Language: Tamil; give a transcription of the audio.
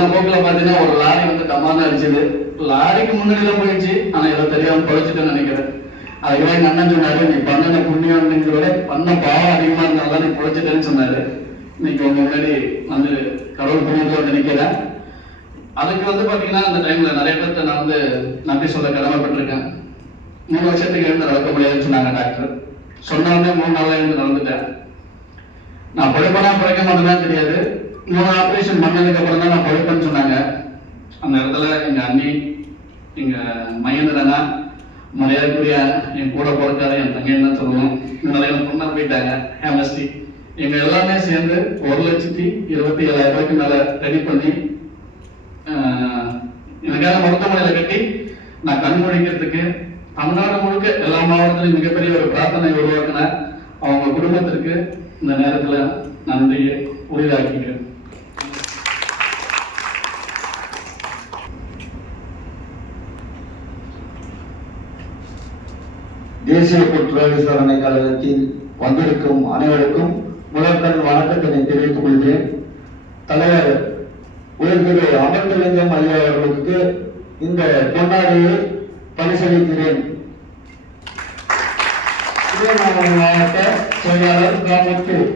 போக்குல பாத்தீங்கன்னா ஒரு லாரி வந்து டமான்னு அடிச்சது. லாரிக்கு முன்னாடி தான் போயிடுச்சு. ஆனா இதை தெரியாம பொழைச்சிட்டேன்னு நினைக்கிறேன். அதுக்கெல்லாம் எங்க அண்ணன் சொன்னாரு நீ பண்ண புண்ணியம்ங்கிறத பண்ண பாவம் அதிகமா இருந்தாலும் நீ பொழைச்சிட்டேன்னு சொன்னாரு. இன்னைக்கு உங்க முன்னாடி வந்து கடவுள் புண்ணியத்துல வந்து நிக்கிறேன் அதுக்கு வந்து பாத்தீங்கன்னா அந்த டைம்ல நிறைய பேர்த்த நான் வந்து நன்றி சொல்ல கடமைப்பட்டிருக்கேன். மூணு வருஷத்துக்கு எழுந்து நடக்க முடியாதுன்னு சொன்னாங்க டாக்டர். சொன்னாலே மூணு நாள்ல இருந்து நடந்துட்டேன். நான் படுப்பனா பிழைக்க மாட்டேதான் தெரியாது. மூணு ஆப்ரேஷன் பண்ணதுக்கு அப்புறம் தான் நான் படுப்பேன்னு சொன்னாங்க. அந்த இடத்துல எங்க அண்ணி எங்க மகேந்திரனா மரியாதைக்குரிய என் கூட பிறக்காத என் தங்கைன்னு தான் சொல்லணும். நிறைய பொண்ணா போயிட்டாங்க ஹேமஸ்டி எங்க எல்லாமே சேர்ந்து ஒரு லட்சத்தி இருபத்தி ஏழாயிரம் ரூபாய்க்கு மேல ரெடி பண்ணி எனக்காக மருத்துவமனையில கட்டி நான் கண் முழிக்கிறதுக்கு தமிழ்நாடு முழுக்க எல்லா மாவட்டத்திலும் மிகப்பெரிய ஒரு பிரார்த்தனை உருவாக்கின அவங்க குடும்பத்திற்கு இந்த நேரத்துல நன்றியை உரிதாக்கிக்கிறேன். தேசிய குற்ற விசாரணை கழகத்தில் வந்திருக்கும் அனைவருக்கும் முதற்கண் வணக்கத்தினை தெரிவித்துக் கொள்கிறேன். தலைவர் உயர்திரு அமர்ந்தலிங்கம் ஐயா அவர்களுக்கு இந்த கொண்டாடியை பரிசளிக்கிறேன். திருவண்ணாமலை மாவட்ட செயலாளர் கிராமத்தில்